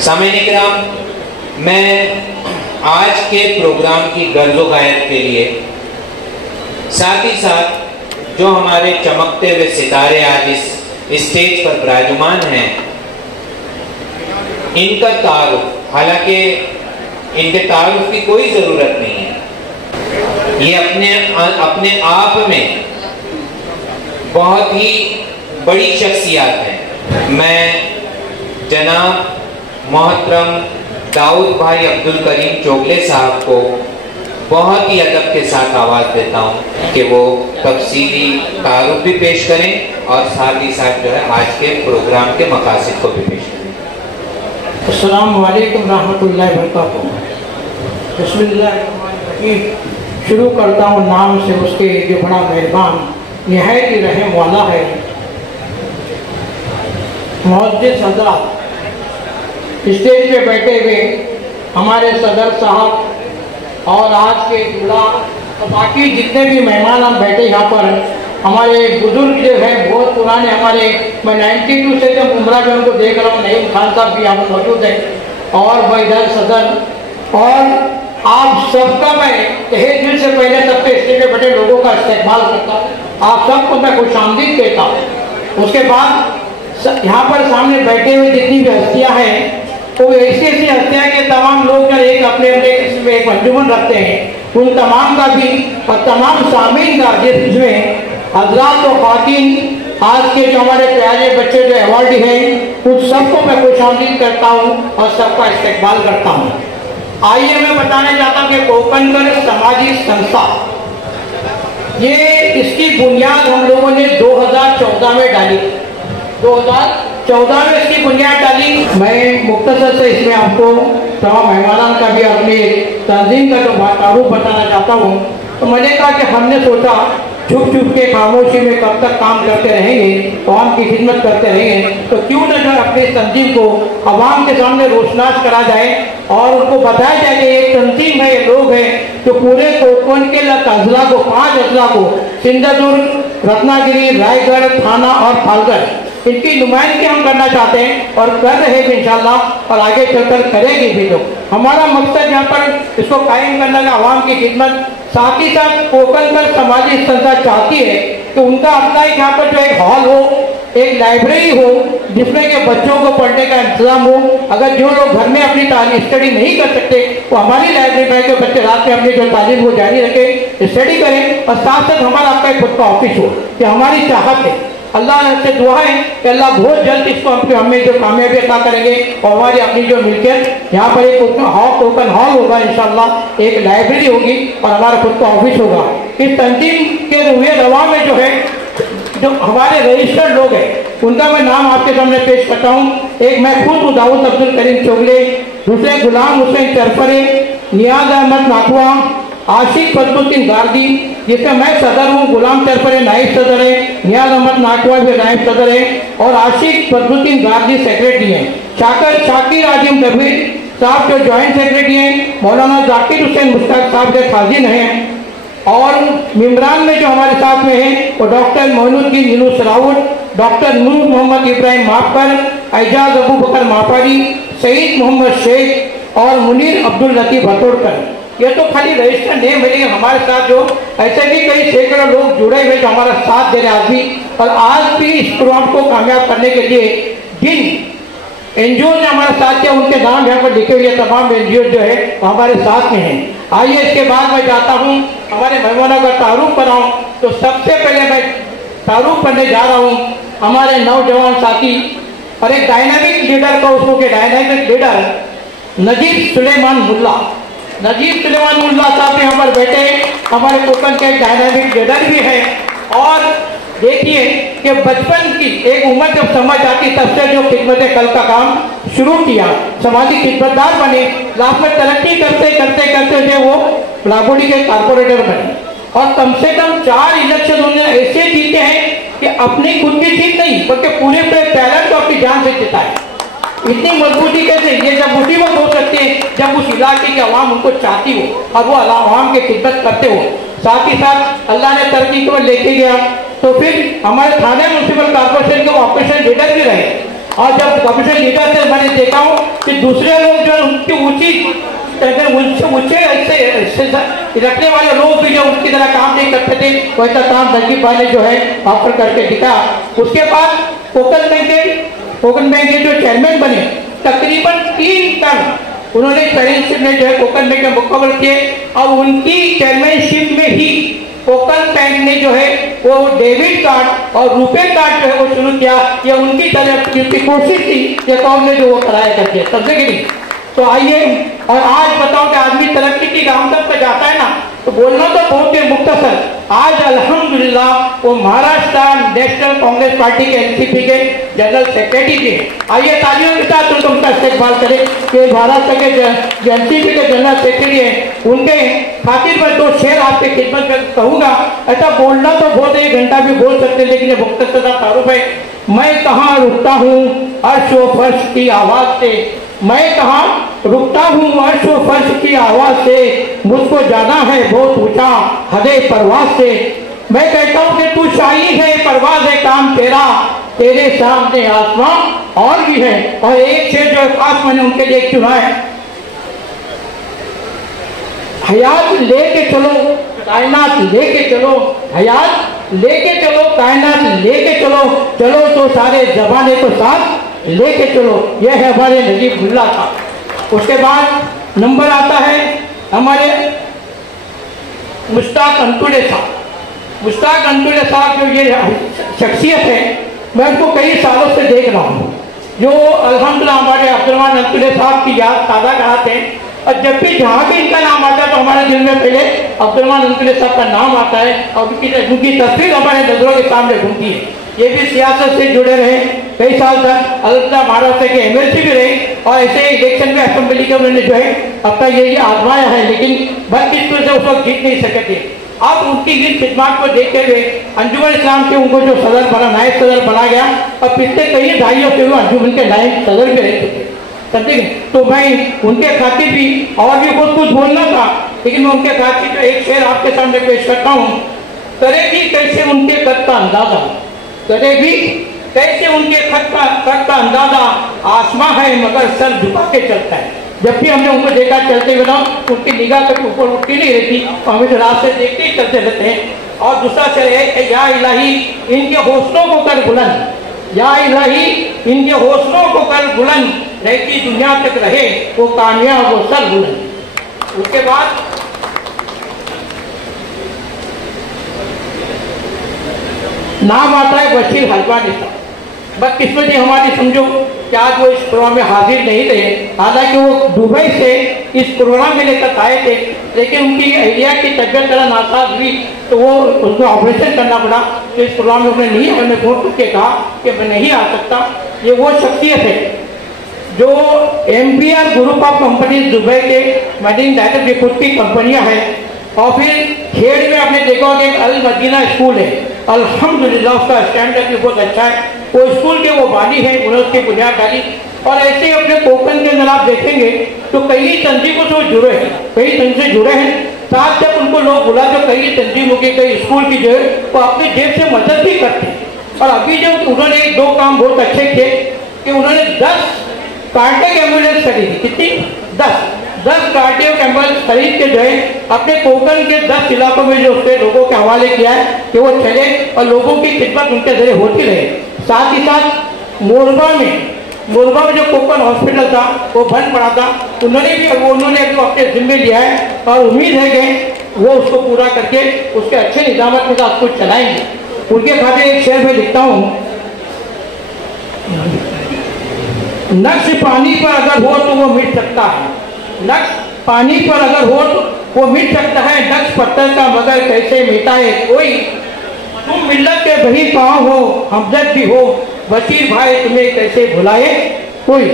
सामईन इकराम, मैं आज के प्रोग्राम की गर्ज़ो गायत के लिए साथ ही साथ जो हमारे चमकते हुए सितारे आज इस स्टेज पर विराजमान हैं, इनका तारुफ, हालांकि इनके तारुफ की कोई ज़रूरत नहीं है, ये अपने आप में बहुत ही बड़ी शख्सियत हैं। मैं जनाब मोहतरम दाऊद भाई अब्दुल करीम चोगले साहब को बहुत ही अदब के साथ आवाज़ देता हूँ कि वो तफसीली तारुफ भी पेश करें और साथ ही साथ जो है आज के प्रोग्राम के मकासद को भी पेश करें। अस्सलाम वालेकुम रहमतुल्लाहि व बरकातुहू। बिस्मिल्लाहिर्रहमानिर्रहीम। शुरू करता हूँ नाम से उसके जो बड़ा मेहरबान निहायत ही रहम वाला है। मुअज़्ज़िज़ हज़रात, स्टेज पे बैठे हुए हमारे सदर साहब और आज के जुड़ा और बाकी जितने भी मेहमान हम बैठे यहाँ पर, हमारे बुजुर्ग जो है बहुत पुराने, हमारे मैं 92 से जब उम्रा में उनको देख रहा हूँ, नईम खान साहब भी यहाँ पर मौजूद है और भाई इधर सदर, और आप सबका मैं तहे दिल से पहले सबके स्टेज पे बैठे लोगों का इस्तेमाल करता हूँ। आप सबको मैं खुशामदीद कहता हूँ। उसके बाद यहाँ पर सामने बैठे हुए जितनी भी हस्तियाँ हैं, तो ऐसी ऐसी हस्तियाँ के तमाम लोग जो एक अपने अपने एक अंजुमन रखते हैं, उन तमाम का भी और तमाम सामीन का जिसमें हजरात और खातिन आज के जो हमारे प्यारे बच्चे जो अवार्डी हैं, उन सबको मैं खुशामदीद करता हूँ और सबका इस्तेमाल करता हूँ। आइए मैं बताना चाहता हूँ कि कोकनकर समाजी संस्था, ये इसकी बुनियाद हम लोगों ने 2014 में डाली। 2014 में इसकी बुनियाद डाली। मैं मुख्तसर से इसमें आपको तमाम मेहमान का भी अपने तंजीम का जो तारुफ बताना चाहता हूँ। तो मैंने कहा कि हमने सोचा छुप छुप के खामोशी में कब तक काम करते रहेंगे, कौम की खिदमत करते रहेंगे, तो क्यों न जो अपनी तंजीम को अवाम के सामने रोशनास करा जाए और उनको बताया जाए कि एक तंजीम है, ये लोग हैं जो पूरे कोकन के अजला को 5 अजला को सिंधुदुर्ग, रत्नागिरी, रायगढ़, थाना और पालघर, इनकी नुमाइंदगी हम करना चाहते हैं और कर रहे हैं इंशाल्लाह, और आगे चलकर करेंगे भी लोग। हमारा मकसद यहाँ पर इसको कायम करना है, आवाम की खिदमत। साथ ही साथ कोकनकर समाजी संस्था चाहती है कि उनका अपना एक यहाँ पर जो एक हॉल हो, एक लाइब्रेरी हो, जिसमें के बच्चों को पढ़ने का इंतजाम हो। अगर जो लोग घर में अपनी तालीम स्टडी नहीं कर सकते, तो हमारी लाइब्रेरी में के बच्चे रात में अपनी जो तालीम वो जारी रखें, स्टडी करें, और साथ साथ हमारा आपका खुद का ऑफिस हो। कि हमारी चाहत है, अल्लाह से दुआ है कि अल्लाह बहुत जल्द इसको हमें जो कामयाबी अता करेंगे और हमारी अपनी जो मिल्कियत यहाँ पर एक ओपन हॉल होगा इंशाल्लाह, एक लाइब्रेरी होगी और हमारा खुद का ऑफिस होगा। इस तंजीम के हुए रवा में जो है जो हमारे रजिस्टर्ड लोग हैं, उनका मैं नाम आपके सामने पेश करता हूँ। एक मैं खुद हूँ दाऊद अब्दुल करीम चोगले, दूसरे गुलाम हुसैन चरफरे, नियाज अहमद नाथवा, आशिक फजलुद्दीन गार्दी, जिसमें मैं सदर हूँ, गुलाम चरफरे नायब सदर है, नियाज अहमद नाकवा भी नायब सदर है और आशिक फजलुद्दीन गार्दी सेक्रेटरी हैं। शाकिर आजिम दबीर साहब जो जॉइंट सेक्रेटरी हैं, मौलाना जाकिर हुसैन मुश्ताक साहब के खाजिन हैं, और मेम्बरान में जो हमारे साथ में हैं वो डॉक्टर मोइनुद्दीन यूनुस राउत, डॉक्टर नूर मोहम्मद इब्राहिम माफकर, एजाज अबू बकर मापारी, सईद मोहम्मद शेख और मुनीर अब्दुल लतीफ हथोड़कर। ये तो खाली रजिस्टर नेम है, लेकिन हमारे साथ जो ऐसे भी कई सैकड़ों लोग जुड़े हुए जो हमारा साथ दे रहे आज भी, और आज भी इस प्रोग्राम को कामयाब करने के लिए जिन एनजीओ ने हमारे साथ किया, उनके नाम यहाँ पर लिखे हुए तमाम एनजीओ जो है हमारे साथ में हैं। आइए इसके बाद मैं जाता हूँ हमारे मेहमानों का तारुफ कराऊँ। तो सबसे पहले मैं तारुफ करने जा रहा हूँ हमारे नौजवान साथी और एक डायनामिक लीडर का, उसको के डायनामिक लीडर नजीब सुलेमान मुल्ला। नजीब सुलेमान मुल्ला साहब यहाँ पर बैठे, हमारे कोकन के डायनामिक लीडर भी हैं। और देखिए कि बचपन की एक उम्र जब समझ आती, तब से जो खिदमत कल का काम शुरू किया, समाजी खिदमतदार बने, लाभ में तरक्की करते करते करते थे वो लाबोडी के कारपोरेटर बने, और कम से कम 4 इलेक्शन उन्होंने ऐसे जीते हैं कि अपनी खुद की जीत नहीं बल्कि पूरे टैलेंट को अपनी जान से जीता है। इतनी मजबूती कैसे? ये जब मुसीबत हो सकती है जब उस इलाके की आवाम उनको चाहती हो और वो आवाम की खिदमत करते हो। साथ ही साथ अल्लाह ने तरक्की को लेके गया, तो फिर हमारे थाने म्यूनसिपल कॉर्पोरेशन के ऑपरेशन लीडर भी रहे और जब कमिश्नर लीडर से मैंने देखा हूँ कि दूसरे लोग जो उनकी ऊंचे रखने वाले लोग भी जो उनकी तरह काम नहीं करते थे, वैसा काम नजीब भाई ने जो है ऑफर करके दिखा। उसके बाद कोकन बैंक के जो चेयरमैन बने, तकरीबन 3 टर्म उन्होंने चैयरमैनशिप में जो है कोकन बैंक के मुकाबले किए और उनकी चेयरमैनशिप में ही कोकन बैंक ने जो है वो डेबिट कार्ड और रुपए कार्ड जो है वो शुरू किया। ये उनकी तरफ की कोशिश थी कि कौन ने जो वो कराया करके, समझे कि नहीं। तो आइए, और आज बताओ कि आदमी तरक्की की गांव तक पे जाता है ना, तो बोलना तो बहुत ही मुख्तसर। आज अल्हम्दुलिल्लाह वो महाराष्ट्र नेशनल कांग्रेस पार्टी के एनसीपी के जनरल सेक्रेटरी थे। आइए तालियों के साथ उनका इस्तेमाल करें कि महाराष्ट्र के जो एनसीपी के जनरल सेक्रेटरी हैं, उनके खातिर मैं 2 शेर आपके खिदमत में कहूँगा। ऐसा बोलना तो बहुत 1 घंटा भी बोल सकते, लेकिन ये मुख्तसर तारुफ है। मैं कहाँ रुकता हूँ अर्श व फर्श की आवाज से, मैं कहाँ रुकता हूँ अर्श व फर्श की आवाज से, मुझको जाना है बहुत ऊंचा हदे परवाज से। मैं कहता हूँ कि तू शाही है, परवाज है काम तेरा, तेरे सामने आसमां और भी है। और एक शेर जो खास मैंने उनके लिए चुना है, हयात लेके चलो कायनात लेके चलो, हयात लेके चलो कायनात लेके चलो, चलो तो सारे जमाने को साथ लेके चलो। यह है हमारे नजीबुल्लाह का। उसके बाद नंबर आता है हमारे मुश्ताक अंतुले साहब। मुश्ताक अंतुले साहब जो ये शख्सियत है, मैं उनको कई सालों से देख रहा हूँ, जो अल्हम्दुलिल्लाह हमारे अब्दुर्रहमान अंतुले साहब की याद ताज़ा कराते हैं। और जब भी जहाँ भी इनका नाम आता है तो हमारे दिल में पहले अब्दुर्रहमान अंतुले साहब का नाम आता है और उनकी तस्वीर हमारे नजरों के सामने घूमती है। ये भी सियासत से जुड़े रहे कई साल तक, अल्हम्दुलिल्लाह महाराष्ट्र के एमएलसी भी रहे और ऐसे इलेक्शन में असेंबली के उन्होंने जो है अपना ये आजमाया है, लेकिन बदकिस्मती से उस वक्त जीत नहीं सके थे। अब उनकी इन खिदमत को देखते हुए अंजुमन इस्लाम के उनको जो सदर बना, नायब सदर बना गया और पिछले कई दहाइयों से वो अंजुमन के नायब सदर भी रह चुके, समझे। तो मैं उनके खातिर भी और भी कुछ बोलना था, लेकिन मैं उनके खातिर जो एक शेर आपके सामने पेश करता हूँ। करेगी कैसे उनके कद का अंदाजा, करेगी कैसे उनके कद का अंदाजा, आसमां है मगर सर झुका के चलता है। जब भी हमने उनको देखा चलते हुए ना, उनकी निगाह कभी ऊपर उठती नहीं रहती और हमें रास्ते देखते ही चलते रहते हैं। और दूसरा शेर है, या इलाही इनके हौसलों को कर बुलंद, या इलाही इनके हौसलों को कर बुलंद, रहती दुनिया तक रहे वो कामयाब वो सर बुलंद। उसके बाद नाम आता है बशीर हलवानी साहब। बदकिस्मती हमारी समझो कि आज वो इस प्रोग्राम में हाजिर नहीं रहे, हालांकि वो दुबई से इस प्रोग्राम में लेकर आए थे, लेकिन उनकी अहलिया की तबीयत जरा नासाज हुई तो वो उनको ऑपरेशन करना पड़ा। तो इस प्रोग्राम में उन्होंने नहीं, हमने फोन करके कहा कि मैं नहीं आ सकता। ये वो शख्सियत है जो MBR group of company Dubai के मैनेजिंग डायरेक्टर की खुद की कंपनियां हैं। और फिर खेड़ में आपने देखा कि एक अल मदीना स्कूल है, अल्हम्दुलिल्लाह उसका स्टैंडर्ड भी बहुत अच्छा है। वो स्कूल के वो बानी है, उन्होंने उसकी बुनियाद डाली। और ऐसे ही अपने कोकन के अंदर आप देखेंगे तो कई तंजीमों से जुड़े हैं, कई तंजीम से जुड़े हैं। साथ जब उनको लोग बुला तो कई तंजीमों के कई स्कूल की जो है वो अपनी जेब से मदद भी करते हैं। और अभी जो उन्होंने 2 काम बहुत अच्छे किए कि उन्होंने 10 कार्डियक एम्बुलेंस खरीदी। कितनी? 10 कार्डियक एम्बुलेंस खरीद के जो है अपने कोकन के 10 इलाकों में जो उसके लोगों के हवाले किया है कि वो चले और लोगों की खिदमत उनके जरिए होती रहे। साथ ही साथ मोरबा में जो कोकन हॉस्पिटल था वो बंद पड़ा था, उन्होंने भी अपने जिम्मे लिया है और उम्मीद है कि वो उसको पूरा करके उसके अच्छे निजामत के साथ कुछ चलाएंगे। उनके खाते एक शेर में लिखता हूँ, नक्श पानी पर अगर हो तो वो मिट सकता है, नक्श पानी पर अगर हो तो वो मिट सकता है, नक्श पत्थर का मगर कैसे मिटाए कोई। तुम मिल्लत के बही कहाँ हो, हमदर्द भी हो, बशीर भाई तुम्हें कैसे भुलाए कोई।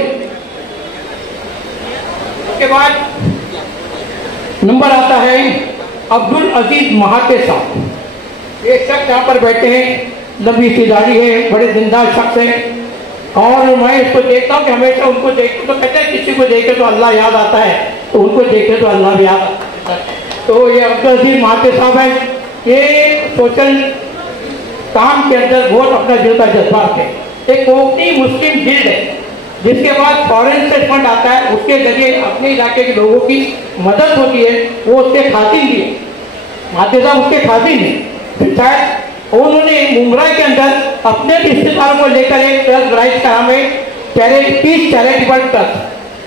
उसके बाद नंबर आता है अब्दुल अजीज महाते साहब। ये शख्स यहाँ पर बैठे हैं, लंबी सी दाढ़ी है, बड़े जिंदार शख्स हैं। और मैं इसको देखता हूँ कि हमेशा उनको देखते तो कहते हैं किसी को देखे तो अल्लाह याद आता है, तो उनको देखे तो अल्लाह भी याद आता है। तो ये अब्दुल अजीज महाते साहब हैं। ये सोशल काम के अंदर बहुत अपना दिल का जज्बात है। एक कोकनी मुस्लिम गिल्ड है, जिसके बाद फॉरेन से फंड आता है, उसके जरिए अपने इलाके के लोगों की मदद होती है। वो उसके खातिन भी है, माते साहब उसके खातिन है। फिर शायद उन्होंने मुंबई के अंदर अपने रिश्तेदारों को लेकर एक ट्रस्ट राइज का नाम है पीस चैरिटेबल ट्रस्ट।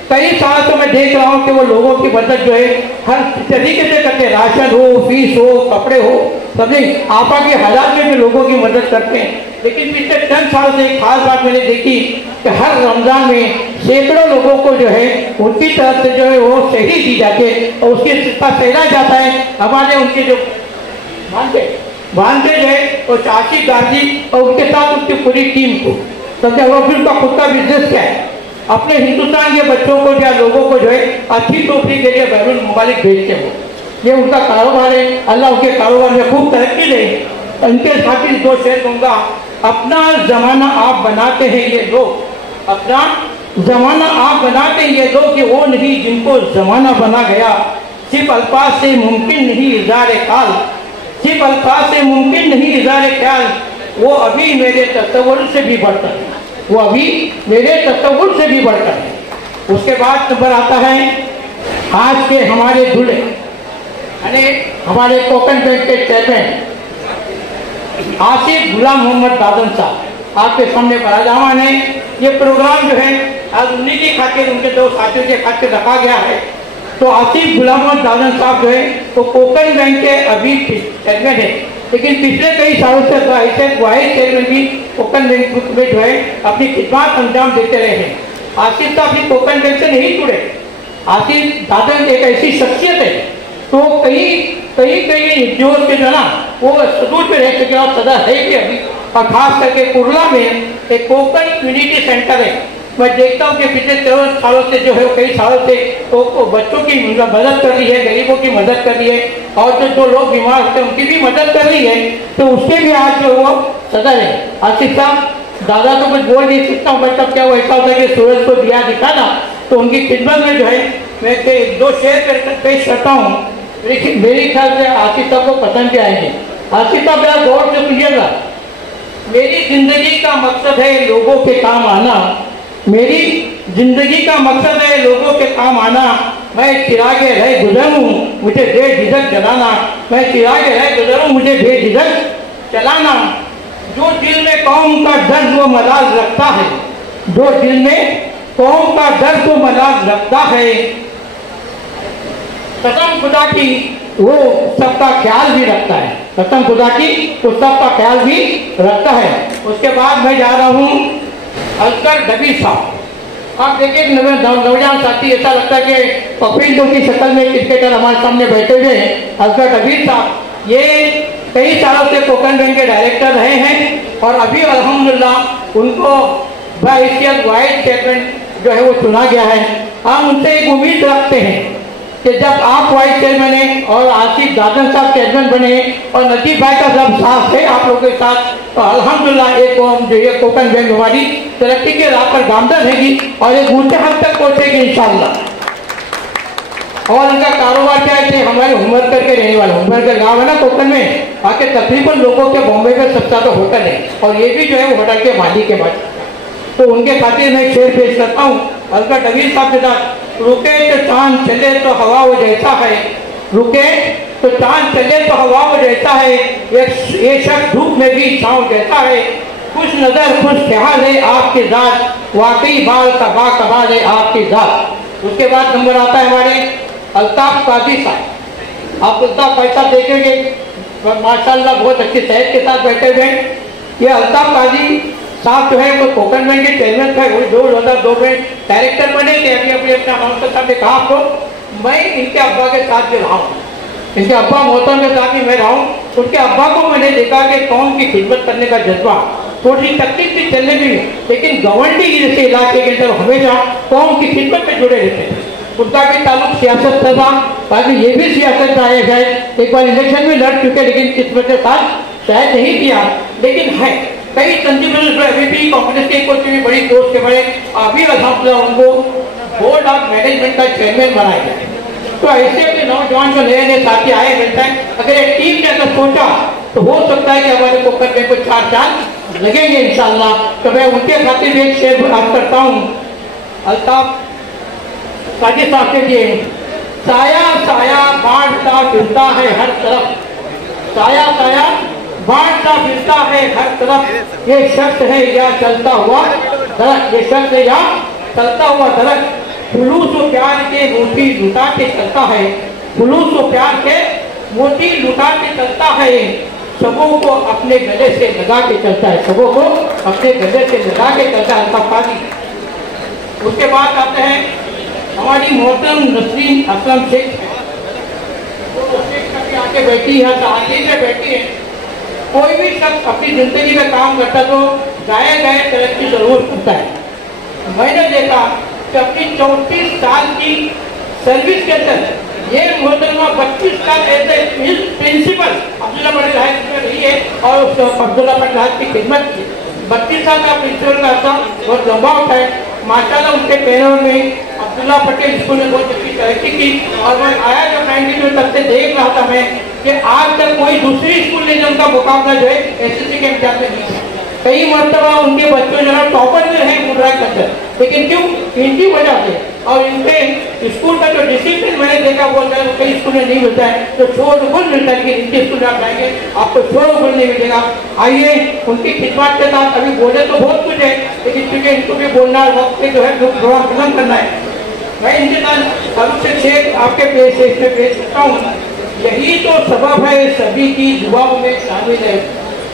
कई साल से मैं देख रहा हूँ कि वो लोगों की मदद जो है हर तरीके से करते हैं, राशन हो, फीस हो, कपड़े हो, समझे आपा के हालात में भी लोगों की मदद करते हैं। लेकिन पिछले 10 साल से एक खास बात मैंने देखी कि हर रमजान में सैकड़ों लोगों को जो है उनकी तरफ से जो है वो सही दी जाती है और उसके सहरा जाता है। हमारे उनके जो भांजे जो है वो चाची गाजी और उनके साथ उनकी पूरी टीम को, समझे वो फिर उनका खुद का बिजनेस क्या है, अपने हिंदुस्तान के बच्चों को या लोगों को जो है अच्छी नौकरी के लिए बैरून ममालिक भेजते हो, ये उनका कारोबार है। अल्लाह उनके कारोबार में खूब तरक्की दे। उनके साथ ही 2 शेर दूंगा। अपना जमाना आप बनाते हैं ये लोग, अपना जमाना आप बनाते हैं ये लोग कि वो नहीं जिनको जमाना बना गया। सिर्फ अल्फाज से मुमकिन नहीं इज़हार ख्याल, सिर्फ अल्फाज से मुमकिन नहीं इज़हार ख्याल, वो अभी मेरे तसव्वुर से भी बढ़ता है, वो अभी मेरे तसव्वुर से भी बढ़ता है। उसके बाद नंबर आता है आज के हमारे दूल्हे यानी हमारे कोकन बैंक के चेयरमैन आसिफ गुलाम मोहम्मद दादन साहब आपके सामने बराजमान है। ये प्रोग्राम जो है आज उन्हीं की खातिर, उनके 2 साथियों के खातिर रखा गया है। तो आसिफ गुलाम मोहम्मद दादन साहब जो है वो कोकन बैंक के अभी चेयरमैन है, लेकिन पिछले कई सालों से ऐसे वाइस चेयरमैन भी कोकन बैंक में जो है अपनी खिदमत अंजाम देते रहे हैं। आसिफ साहब भी कोकन बैंक से नहीं जुड़े। आसिफ दादन एक ऐसी शख्सियत है तो कई उद्योग के जो ना वो सदूर में रह चुके और सदा है भी अभी। और खास करके कुरला में एक कोकन कम्युनिटी सेंटर है। मैं देखता हूँ कि पिछले 13 सालों से जो है कई सालों से तो बच्चों की मदद कर रही है, गरीबों की मदद कर रही है और जो लोग बीमार होते हैं उनकी भी मदद कर रही है। तो उसके भी आज जो वो सदर है आसिफ साहब। दादा तो कुछ बोल नहीं सकता हूँ, मतलब क्या वो ऐसा होता है कि सूरज को दिया दिखाना, तो उनकी खिदमत में जो है मैं 2 शेर पेश करता हूँ। मेरे ख्याल से आसिफ साहब को पसंद भी आएंगे। आसिफ साहब मेरा गौर से सुनिएगा। मेरी जिंदगी का मकसद है लोगों के काम आना, मेरी जिंदगी का मकसद है लोगों के काम आना। मैं चिरागे रह गुजर हूँ मुझे बेझिझक जलाना, मैं चिरागे रह गुजर हूँ मुझे बेझिझक चलाना। जो दिल में कौम का दर्द वो मलाज रखता है, जो दिल में कौम का दर्द वो मलाज रखता है, कसम खुदा की वो सबका ख्याल भी रखता है, कसम खुदा की वो सबका ख्याल भी रखता है। उसके बाद मैं जा रहा हूँ असगर डबी साहब। आप देखिए नौजवान साथी, ऐसा लगता है कि पपीलों की शक्ल में क्रिकेटर हमारे सामने बैठे हुए हैं। असगर डबी साहब ये कई सालों से कोकन बैंक के डायरेक्टर रहे हैं और अभी अल्हम्दुलिल्लाह उनको वाइस चेयरमैन जो है वो चुना गया है। हम उनसे एक उम्मीद रखते हैं कि जब आप वाइस चेयरमैन हैं और आसिफ दादन साहब चेयरमैन बने और नजीब भाई का सब साथ है आप लोगों के साथ, तो अल्हम्दुलिल्लाह एक जो ये कोकन बैंक हमारी तरक्की के राह पर गामजन रहेगी और एक ऊंचे हद तक पहुंचेगी इंशाअल्लाह। और इनका कारोबार क्या है, हमारे उमरकर के रहने वाले, उमरकर गाँव है ना कोकन में, आके तकरीबन लोगों के बॉम्बे में सबसे ज्यादा होटल है और ये भी जो है वो होटल के मालिक के बाद। तो उनके खातिर मैं शेर पेश करता हूँ अलका डबीर साहब के साथ। रुके तो चांद चले तो हवा वो जैसा है, रुके तो चांद चले तो हवा वो जैसा है, ये शख्स धूप में भी छाँव जैसा है। खुश नजर खुश ख्याल है आपकी जात, वाकई बाल का बाकमाल है आपकी जात। उसके बाद नंबर आता है हमारे अल्ताफ काजी साहब। आप अल्ताफ भाई साहब देखेंगे माशाल्लाह बहुत अच्छी सेहत के साथ बैठे हुए। ये अल्ताफ काजी साहब जो है वो कोकन बैंक के चेयरमैन थे, वो 2002 में डायरेक्टर बने थे। अभी अपने अपना मास्टर साहब ने कहा आपको मैं इनके अब्बा के साथ भी रहा हूँ, इनके अब्बा मोहतरम के साथ ही मैं रहा हूँ। उनके अब्बा को मैंने देखा कि कौम की खिदमत करने का जज्बा, थोड़ी तकलीफ थी चलने में, लेकिन गवर्नमेंट जैसे इलाके के अंदर हमेशा कौम की खिदमत में जुड़े रहते थे। उनका भी ताल्लुक सियासत से था, ताकि ये भी सियासत में आए गए। एक बार इलेक्शन में लड़ चुके लेकिन किस्मत के साथ शायद नहीं किया, लेकिन है कई तंजीम अभी भी कांग्रेस के कुछ भी बड़ी पोस्ट के बड़े अभी अल्हम्दुलिल्लाह उनको बोर्ड ऑफ मैनेजमेंट का चेयरमैन बनाया गया। तो ऐसे अपने नौजवान जो नए नए साथी आए मिलते हैं, अगर एक टीम ने अगर सोचा तो हो सकता है कि हमारे कोकन में कुछ 4 चांद लगेंगे इंशाल्लाह। तो मैं उनके खातिर भी एक शेर बात करता हूँ अल्ताफ काजी साहब के लिए। साया साया बांटता फिरता है हर तरफ, साया साया बांटता फिरता है हर तरफ, ये शख्स है या चलता हुआ दरख्त, ये शख्स है या चलता हुआ दरख्त, खुलूस व प्यार के मोती लुटा के चलता है, खुलूस व प्यार के मोती लुटा के चलता है, सबों को अपने गले से लगा के चलता है, सबों को अपने गले से लगा के चलता है अल्ताफ काजी। उसके बाद आते हैं हमारी मोहतरम नसरीन असलम शेख, आके बैठी है, आगे से बैठी है। कोई भी शख्स अपनी जिंदगी में काम करता तो गाये गाये तरक्की जरूर करता है। मैंने देखा कि अपनी 34 साल की सर्विस के अंदर ये मोहतरमा 25 साल ऐसे प्रिंसिपल अब्दुल्ला पटेल में रही है और उस अब्दुल्ला पटेल की खिदमत की। 32 साल का प्रिंसिपल का था बहुत लंबा होता है। माशाल्लाह उनके पैरों में अब्दुल्ला पटेल स्कूल ने बहुत अच्छी तरक्की की। और मैं आया जब 92 तक से देख रहा था मैं कि आज तक कोई दूसरी स्कूल ने उनका मुकाबला जो है एसएससी के इम्तिहान में नहीं है। कई मरतबा उनके बच्चों जो है टॉपर में है गुजरात के अंदर, लेकिन क्यों? इनकी वजह से। और इनके स्कूल का जो डिसिप्लिन मैंने देखा बोलता है वो कई स्कूल में नहीं मिलता है, तो शोर गुल मिलता है कि इनके स्कूल में आप जाएंगे आपको शोर गुल नहीं मिलेगा। आइए उनकी खिदमत के साथ अभी बोले तो बहुत कुछ है, लेकिन क्योंकि इनको भी बोलना वक्त पे जो है थोड़ा खत्म करना है। मैं इनके साथ कल से शेख आपके पेश में पेश करता हूँ। यही तो सबब है सभी की दुआओं में शामिल है।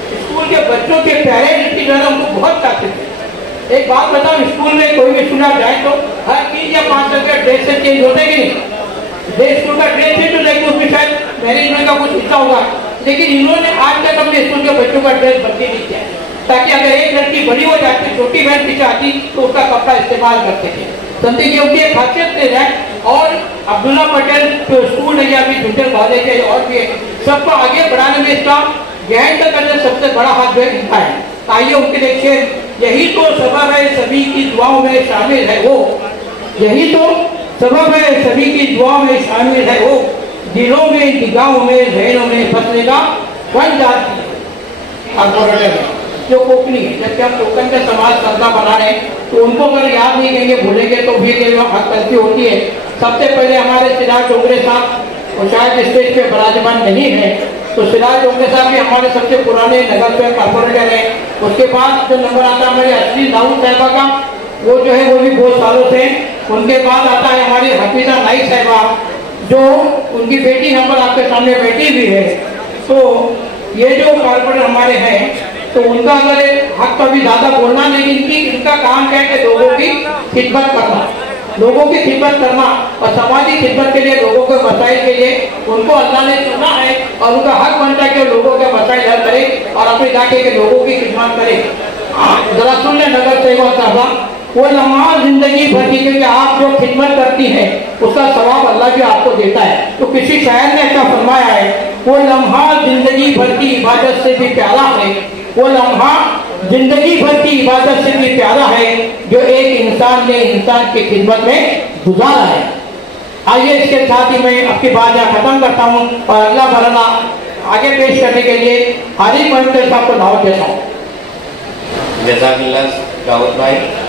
स्कूल के बच्चों के पेरेंट्स की जाना उनको बहुत चाहते थे। एक बात बताओ, स्कूल में कोई भी सुना जाए तो हर 3 या 5 साल का ड्रेस से चेंज होता है कि नहीं? स्कूल का ड्रेस चेंज होता है, उसमें शायद मैनेजमेंट का कुछ हिस्सा होगा, लेकिन इन्होंने आज तक अपने स्कूल के बच्चों का ड्रेस बदली नहीं किया, ताकि अगर एक लड़की बड़ी हो जाती, छोटी बहन पीछे आती तो उसका कपड़ा इस्तेमाल करते थे। समझे कि उनकी एक खासियत से है। और अब्दुल्ला पटेल जो स्कूल है या अभी जूनियर कॉलेज है और भी सबको आगे बढ़ाने में इसका गैंग का करने सबसे बड़ा हाथ जो है इनका है। आइए उनके लिए शेर, यही तो सबब है सभी की दुआओं में शामिल है वो, यही तो सबब है सभी की दुआओं में शामिल है वो, दिलों में निगाहों में जहनों में बसने का बन जाती है जो कोकनी है। जबकि हम कोकन के समाज संस्था बना रहे हैं तो उनको अगर याद नहीं करेंगे भूलेंगे तो भी हक गलती होती है। सबसे पहले हमारे सिराज डोंगरे साहब और शायद स्टेज पे विराजमान नहीं है, तो सिराज डोंगरे साहब भी हमारे सबसे पुराने नगर पे कॉर्पोरेटर है। उसके बाद जो नंबर आता है हमारे असली दाऊद साहिबा का, वो जो है वो भी बहुत सालों से। उनके बाद आता है हमारी हफीजा नाइक साहिबा, जो उनकी बेटी नंबर आपके सामने बैठी भी है। तो ये जो कॉर्पोरेटर हमारे हैं तो उनका अगर हक कभी ज्यादा बोलना नहीं, इनका काम क्या है कि लोगों की खिदमत करना, लोगों की खिदमत करना और समाजी खिदमत के लिए, लोगों के मसाइल के लिए उनको अल्लाह ने चुना है और उनका हक बनता है कि लोगों के मसाइल हल करे और अपने इलाके के लोगों की खिदमत करे। जरा सुन ले नगर सेवा साहबा, वो लम्हा जिंदगी भर की, क्योंकि आप जो खिदमत करती हैं उसका सवाब अल्लाह भी आपको देता है। तो किसी शायर ने ऐसा फरमाया है, वो लम्हा जिंदगी भर की इबादत से भी प्यारा है, वो लम्हा जिंदगी भर की इबादत से भी प्यारा है जो एक इंसान ने इंसान की खिदमत में गुजारा है। आइए इसके साथ ही मैं आपकी बात यहाँ खत्म करता हूँ और अगला मरना आगे पेश करने के लिए हारिफ मोहम्मद साहब को दावत देता हूँ। जज़ाकल्लाह दाऊद भाई।